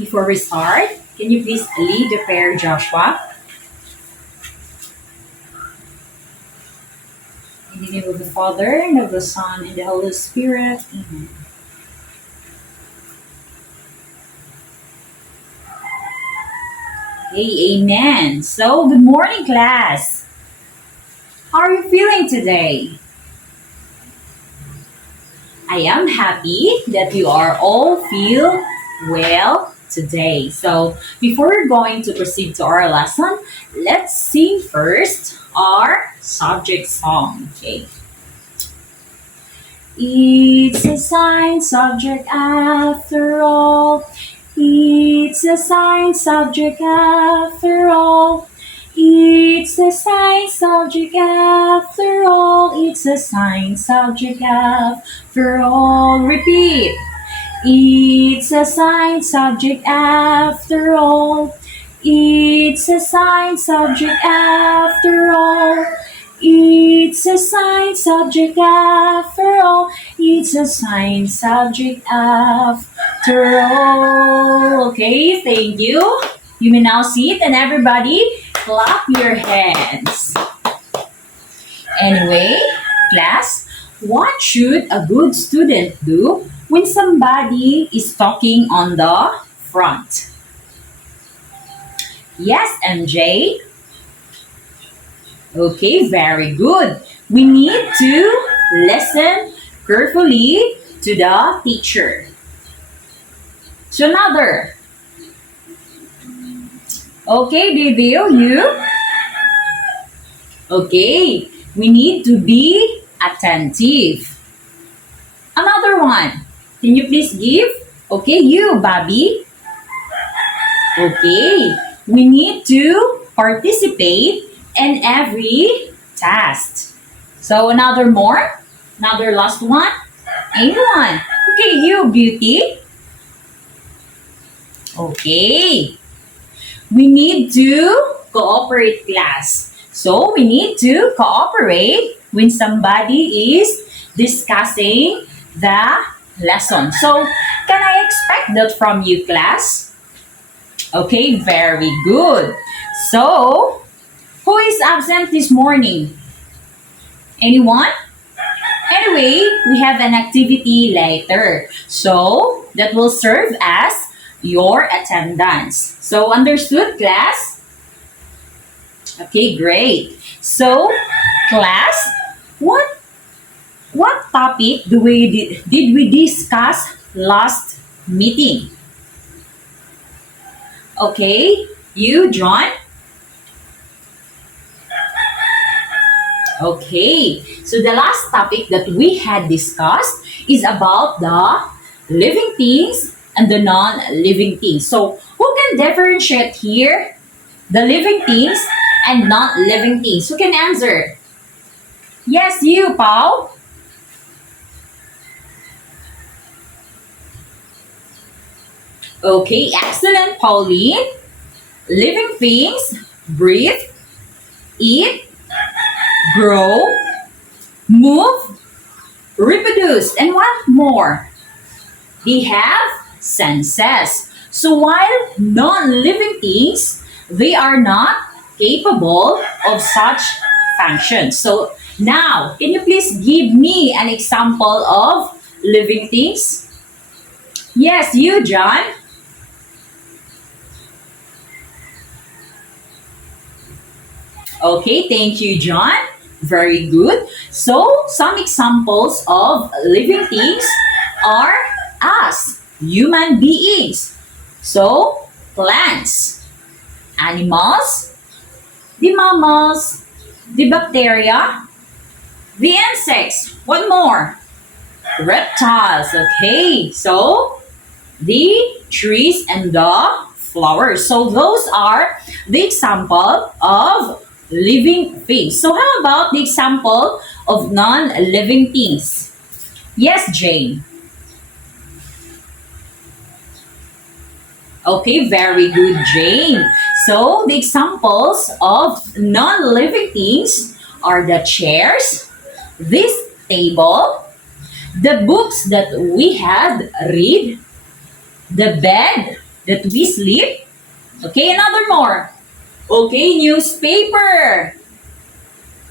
before we start, can you please lead the prayer, Joshua? In the name of the Father, and of the Son, and the Holy Spirit. Amen. Hey, amen. So, good morning, class. How are you feeling today? I am happy that you are all feel well today. So, before we're going to proceed to our lesson, let's sing first our subject song. Okay. It's a science subject after all. It's a science subject after all. It's a science subject after all. It's a science subject after all. Repeat. It's a science subject after all. It's a science subject after all. It's a science subject after all. It's a science subject after all. Okay, thank you. You may now sit and everybody clap your hands. Anyway, class, what should a good student do when somebody is talking on the front? Yes, MJ? Okay, very good. We need to listen carefully to the teacher. So another. Okay, baby, you? Okay, we need to be attentive. Another one. Can you please give? Okay, you, Bobby. Okay, we need to participate in every task. So another more? Another last one? Anyone? Okay, you, Beauty. Okay. We need to cooperate, class. So we need to cooperate when somebody is discussing the lesson. So can I expect that from you, class? Okay, very good. So, who is absent this morning? Anyone? Anyway, we have an activity later. So, that will serve as your attendance. So, understood, class? Okay, great. So, class, what topic did we discuss last meeting? Okay, you, John? Okay, so the last topic that we had discussed is about the living things and the non-living things. So, who can differentiate here the living things and non-living things? Who can answer? Yes, you, Paul. Okay, excellent, Pauline. Living things breathe, eat, grow, move, reproduce, and what more? They have senses. So while non-living things, they are not capable of such functions. So now, can you please give me an example of living things? Yes, you, John. Okay, thank you, John. Very good. So, some examples of living things are us, human beings. So, plants, animals, the mammals, the bacteria, the insects. What more? Reptiles. Okay, so the trees and the flowers. So, those are the example of living things. So how about the example of non-living things? Yes, Jane. Okay, very good, Jane. So the examples of non-living things are the chairs, this table, the books that we had read, the bed, that we sleep. Okay, another more. Okay, newspaper.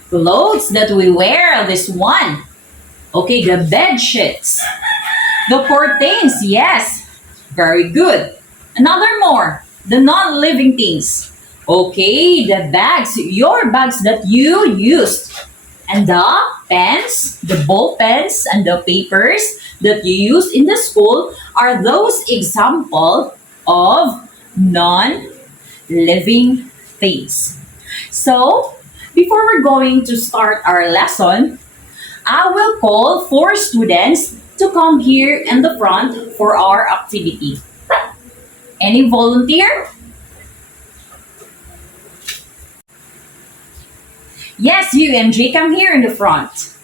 Clothes that we wear, this one. Okay, the bed sheets. The curtains, yes. Very good. Another more. The non-living things. Okay, the bags, your bags that you used. And the pens, the ball pens, and the papers that you use in the school are those example of non-living things. So, before we're going to start our lesson, I will call four students to come here in the front for our activity. Any volunteer? Yes, you, MJ, come here in the front.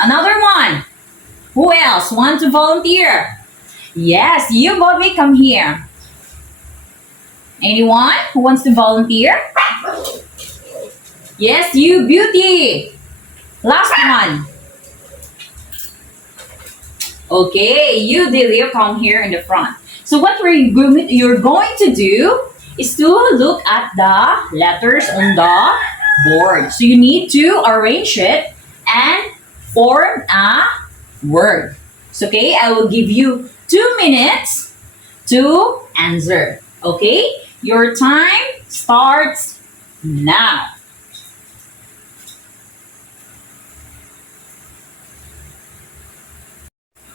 Another one. Who else want to volunteer? Yes, you, Bobby, come here. Anyone who wants to volunteer? Yes, you, Beauty. Last one. Okay, you, Delia, come here in the front. So what you're going to do is to look at the letters on the board. So you need to arrange it and form a word. So, okay, I will give you 2 minutes to answer. Okay, your time starts now.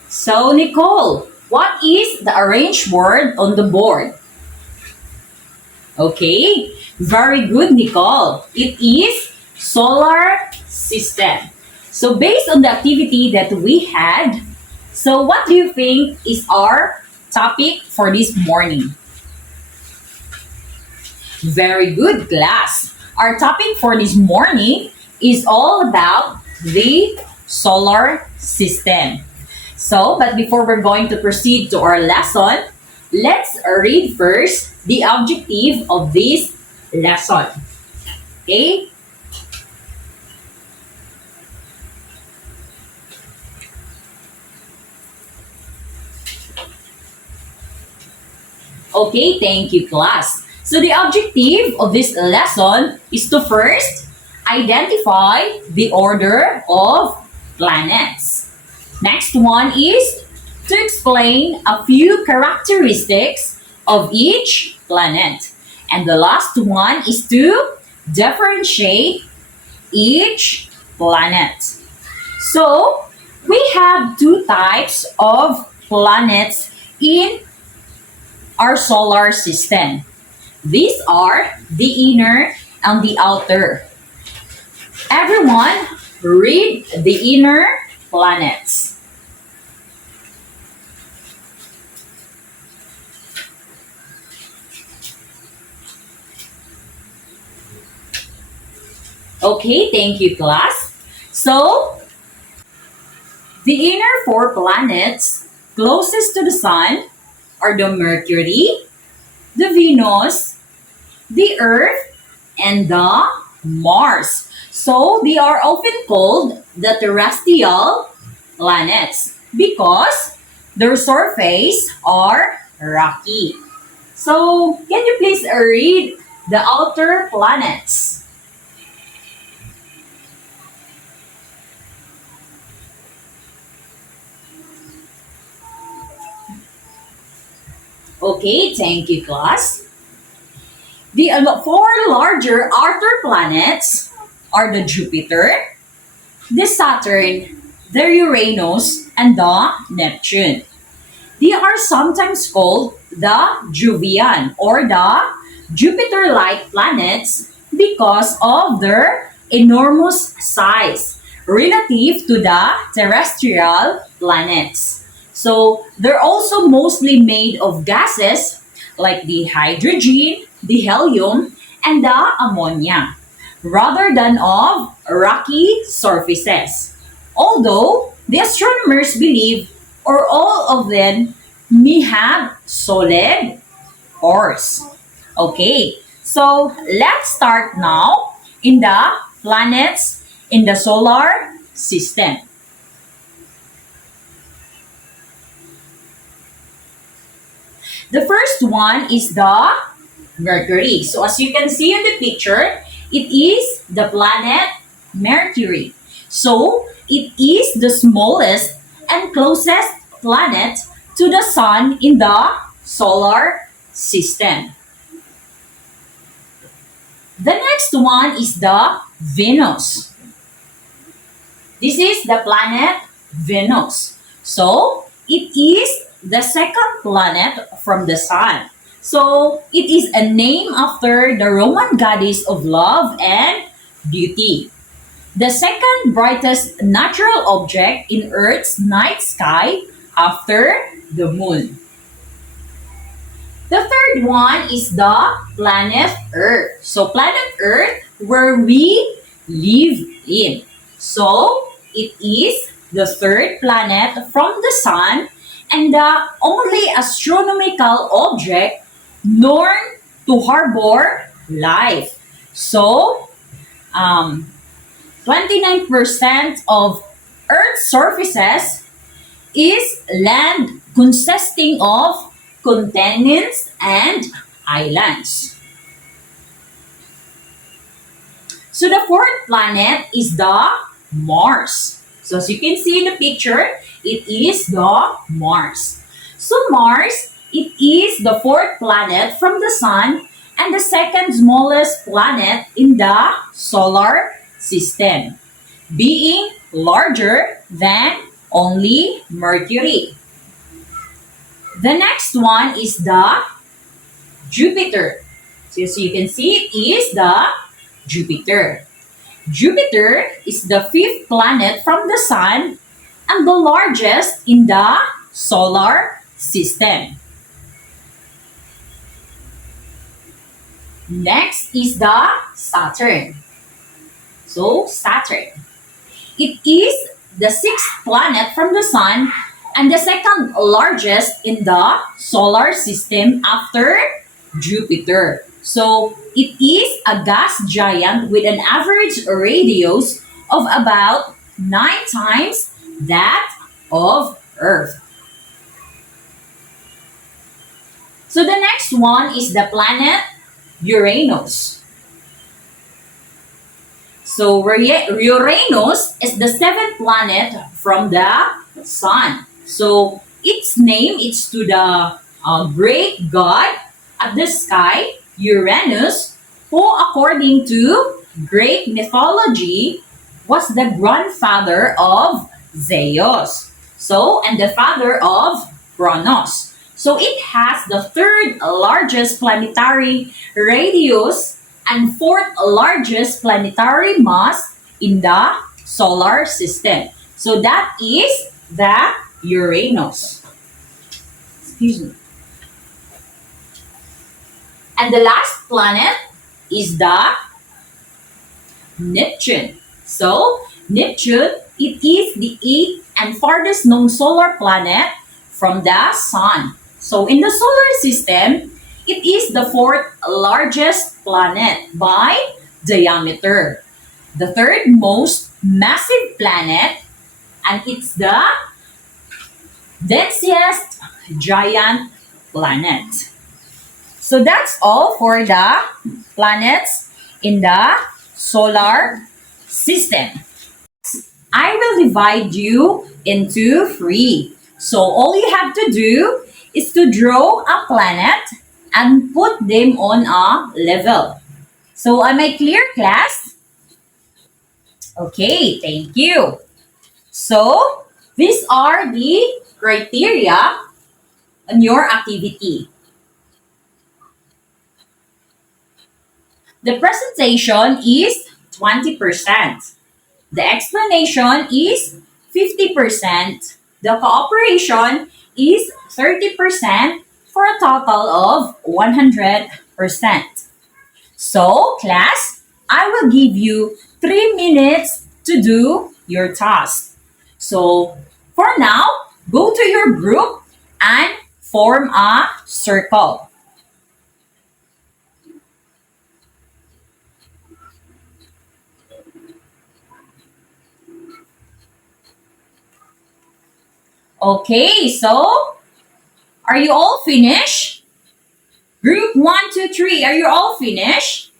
So, Nicole, what is the arranged word on the board? Okay, very good, Nicole. It is solar system. So, based on the activity that we had, so what do you think is our topic for this morning? Very good, class. Our topic for this morning is all about the solar system. So, but before we're going to proceed to our lesson, let's read first the objective of this lesson. Okay? Okay, thank you, class. So the objective of this lesson is to first identify the order of planets. Next one is to explain a few characteristics of each planet. And the last one is to differentiate each planet. So, we have two types of planets in our solar system. These are the inner and the outer. Everyone, read the inner planets. Okay, thank you, class. So, the inner four planets closest to the sun are the Mercury, the Venus, the Earth, and the Mars. So, they are often called the terrestrial planets because their surface are rocky. So, can you please read the outer planets? Okay, thank you, class. The four larger outer planets are the Jupiter, the Saturn, the Uranus, and the Neptune. They are sometimes called the Jovian or the Jupiter-like planets because of their enormous size relative to the terrestrial planets. So they're also mostly made of gases like the hydrogen, the helium, and the ammonia, rather than of rocky surfaces. Although the astronomers believe or all of them may have solid cores. Okay, so let's start now in the planets in the solar system. The first one is the Mercury. So as you can see in the picture, it is the planet Mercury. So it is the smallest and closest planet to the sun in the solar system. The next one is the Venus. This is the planet Venus. So it is the second planet from the sun. So it is a name after the Roman goddess of love and beauty. The second brightest natural object in Earth's night sky after the moon. The third one is the planet Earth. So planet Earth where we live in. So it is the third planet from the sun and the only astronomical object known to harbor life. So 29% of Earth's surfaces is land consisting of continents and islands. So the fourth planet is the Mars. So as you can see in the picture, it is the Mars. So Mars, it is the fourth planet from the sun and the second smallest planet in the solar system, being larger than only Mercury. The next one is the Jupiter. So as you can see, it is the Jupiter. Jupiter is the fifth planet from the sun and the largest in the solar system. Next is the Saturn. So Saturn. It is the sixth planet from the sun and the second largest in the solar system after Jupiter. So it is a gas giant with an average radius of about 9 times that of Earth. So the next one is the planet Uranus. So Uranus is the seventh planet from the sun. So its name is to the great god of the sky, Uranus, who according to Greek mythology was the grandfather of Zeus. So, and the father of Kronos. So it has the third largest planetary radius and fourth largest planetary mass in the solar system. So that is the Uranus. Excuse me. And the last planet is the Neptune. So Neptune, it is the eighth and farthest known solar planet from the sun. So in the solar system, it is the fourth largest planet by diameter, the third most massive planet, and it's the densest giant planet. So that's all for the planets in the solar system. I will divide you into three. So all you have to do is to draw a planet and put them on a level. So am I clear, class? Okay, thank you. So these are the criteria on your activity. The presentation is 20%. The explanation is 50%. The cooperation is 30% for a total of 100%. So, class, I will give you 3 minutes to do your task. So, for now, go to your group and form a circle. Okay, so are you all finished? Group one, two, three, are you all finished?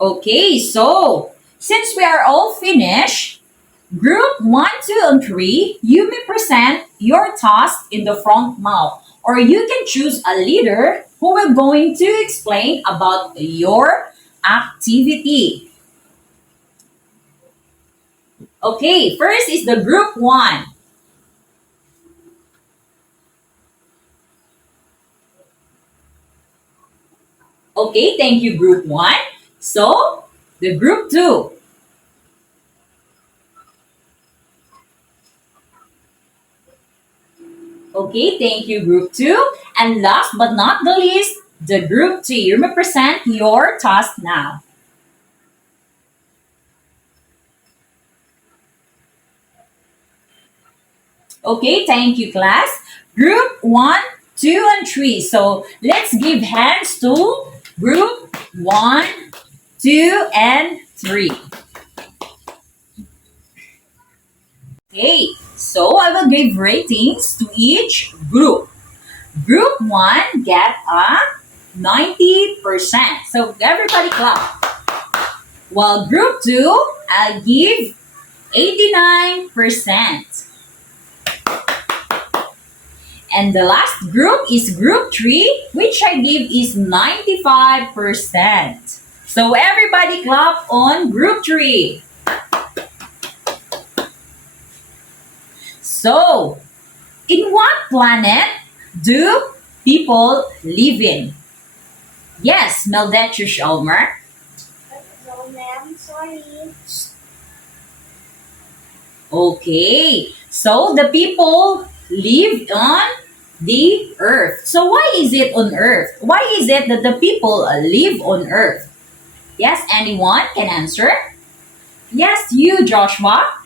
Okay, so since we are all finished, group one, two, and three, you may present your task in the front now, or you can choose a leader who will going to explain about your activity. Okay, first is the group one. Okay, thank you, group one. So, the group two. Okay, thank you, group two. And last but not the least, the group three. You may present your task now. Okay, thank you, class. Group one, two, and three. So let's give hands to group one, two, and three. Okay, so I will give ratings to each group. Group one get a 90%. So everybody clap. While group two, I'll give 89%. And the last group is group 3, which I give is 95%. So everybody clap on group 3. So, in what planet do people live in? Yes, Meldetrish Ulmer. No, ma'am. Sorry. Okay, so the people live on the earth. So why is it on earth? Why is it that the people live on earth? Yes, anyone can answer? Yes, you, Joshua.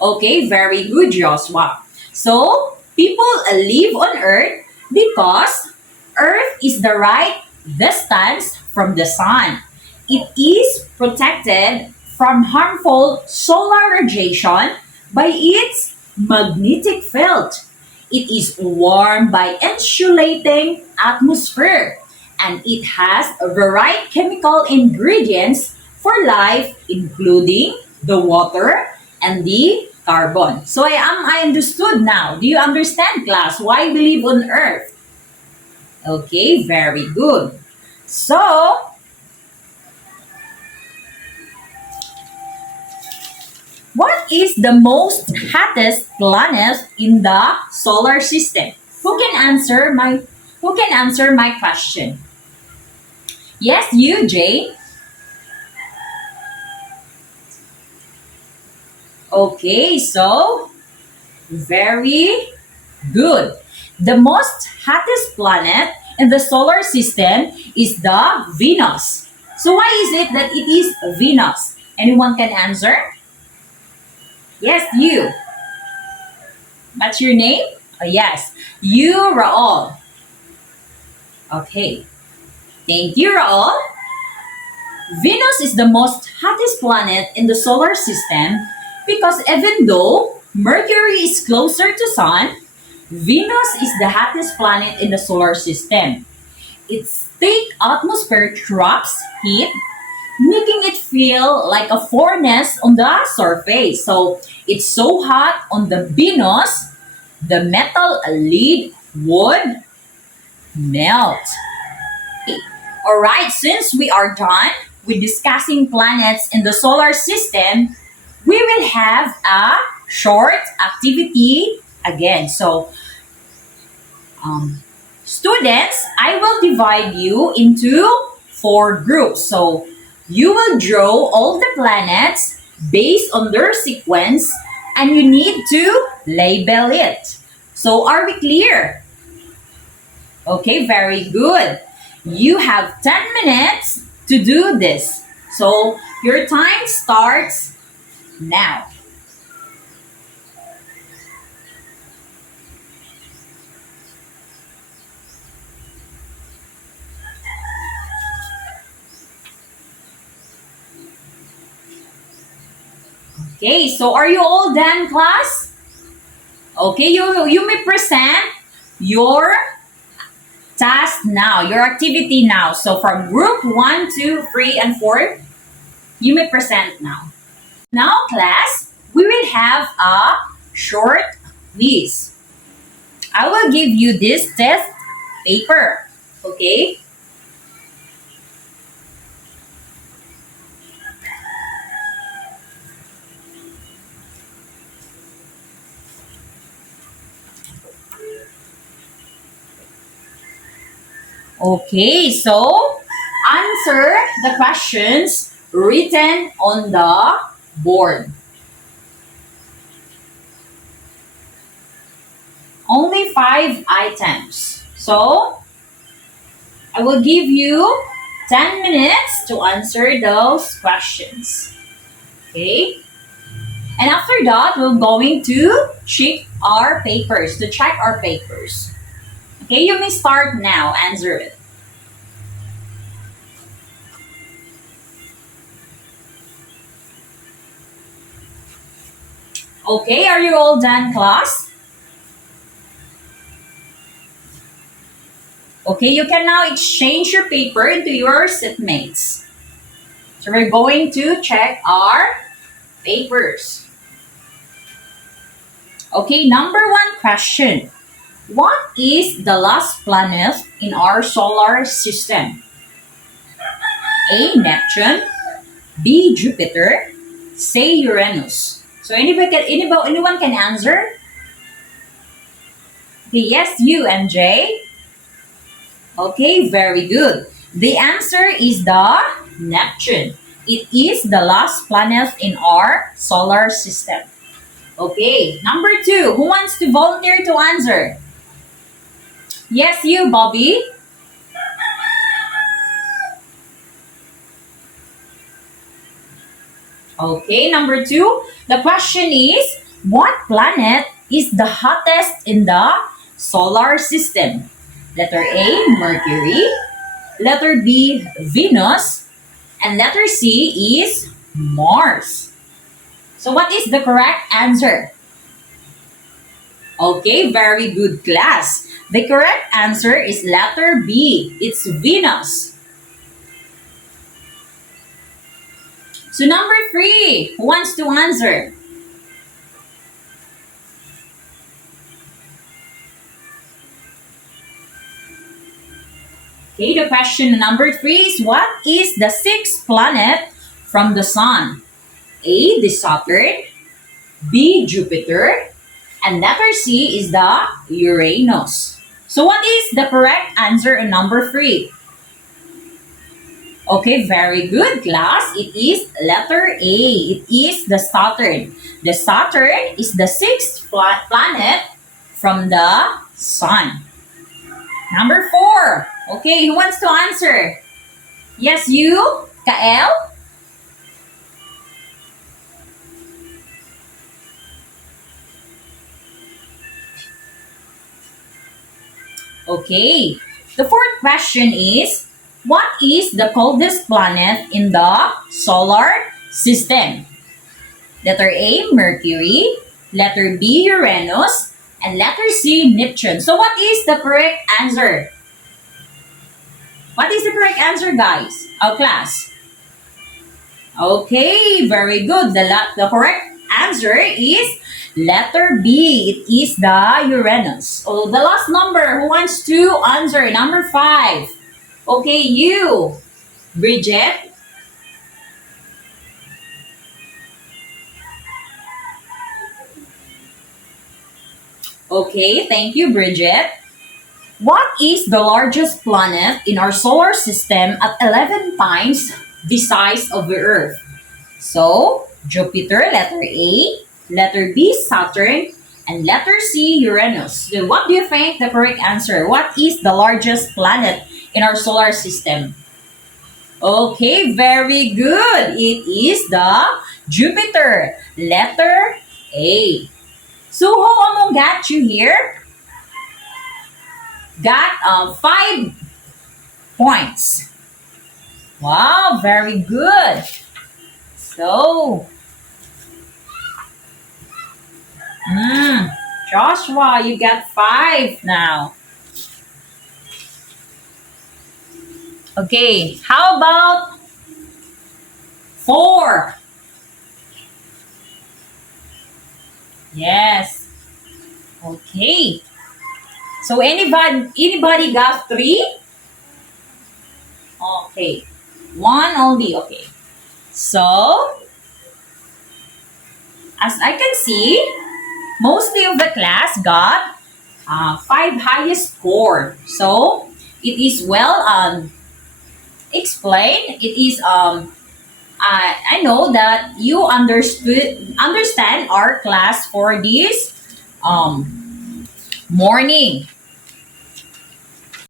Okay, very good, Joshua. So, people live on earth because earth is the right distance from the sun. It is protected from harmful solar radiation by its magnetic field. It is warmed by insulating atmosphere, and it has the right chemical ingredients for life, including the water and the carbon. So I understood now. Do you understand, class, why we live on Earth? Okay, very good. So, what is the most hottest planet in the solar system? Who can answer my question? Yes, you, Jay. Okay, so very good. The most hottest planet in the solar system is the Venus. So why is it that it is Venus? Anyone can answer? Yes, you. What's your name? Oh, yes, you, Raul. Okay. Thank you, Raul. Venus is the most hottest planet in the solar system because even though Mercury is closer to Sun, Venus is the hottest planet in the solar system. Its thick atmosphere traps heat, making it feel like a furnace on the surface. So it's so hot on the Venus, the metal lead would melt. Alright, since we are done with discussing planets in the solar system, we will have a short activity again. So, students, I will divide you into 4 groups. So, you will draw all the planets based on their sequence and you need to label it. So, are we clear? Okay, very good. You have 10 minutes to do this. So, your time starts now. Okay, so are you all done, class? Okay, you may present your task now, your activity now. So from group 1, 2, 3, and 4, you may present now. Now, class, we will have a short quiz. I will give you this test paper. Okay? Okay, so answer the questions written on the board. Only 5 items. So, I will give you 10 minutes to answer those questions. Okay? And after that, we're going to check our papers, Okay, you may start now. Answer it. Okay, are you all done, class? Okay, you can now exchange your paper to your seatmates. So we're going to check our papers. Okay, number 1 question. What is the last planet in our solar system? A. Neptune. B. Jupiter. C. Uranus. So anyone can answer? Okay, yes, you, MJ. Okay, very good. The answer is the Neptune. It is the last planet in our solar system. Okay, number 2. Who wants to volunteer to answer? Yes, you, Bobby. Okay, number 2. The question is, what planet is the hottest in the solar system? Letter A, Mercury. Letter B, Venus. And letter C is Mars. So what is the correct answer? Okay, very good, class. The correct answer is letter B. It's Venus. So number 3, who wants to answer? Okay, the question number 3 is, what is the 6th planet from the sun? A, the Saturn. B, Jupiter. And letter C is the Uranus. So what is the correct answer in number 3? Okay, very good, class. It is letter A. It is the Saturn. The Saturn is the 6th planet from the sun. Number 4. Okay, who wants to answer? Yes, you, Kael? Okay. The 4th question is, what is the coldest planet in the solar system? Letter A, Mercury. Letter B, Uranus. And letter C, Neptune. So what is the correct answer? What is the correct answer, guys? Our class. Okay, very good. The correct answer is letter B. It is the Uranus. Oh, the last number. Who wants to answer? Number 5. Okay, you, Bridget. Okay, thank you, Bridget. What is the largest planet in our solar system at 11 times the size of the Earth? So, Jupiter, letter A, letter B, Saturn, and letter C, Uranus. So what do you think the correct answer? What is the largest planet in our solar system? Okay, very good. It is the Jupiter, letter A. So who among got you here? Got 5 points. Wow, very good. So, Joshua, you got 5 now. Okay, how about 4? Yes. Okay. So anybody got 3? Okay. 1 only. Okay. So, as I can see, mostly of the class got 5 highest score. So, it is well explained. It is I know that you understand our class for this morning.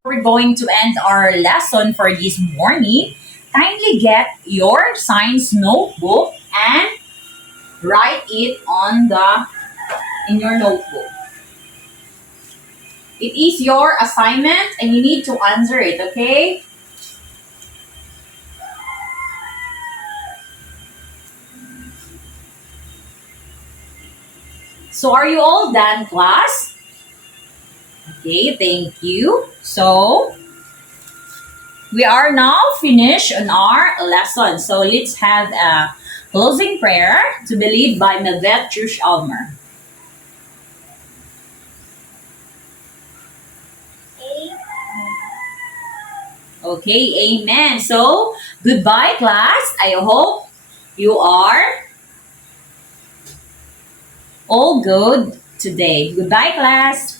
We're going to end our lesson for this morning. Kindly get your science notebook and write it on the in your notebook. It is your assignment and you need to answer it, okay? So are you all done, class? Okay, thank you. So we are now finished on our lesson. So let's have a closing prayer to be led by Melvet Trush Almer. Okay, amen. So goodbye, class. I hope you are all good today. Goodbye, class.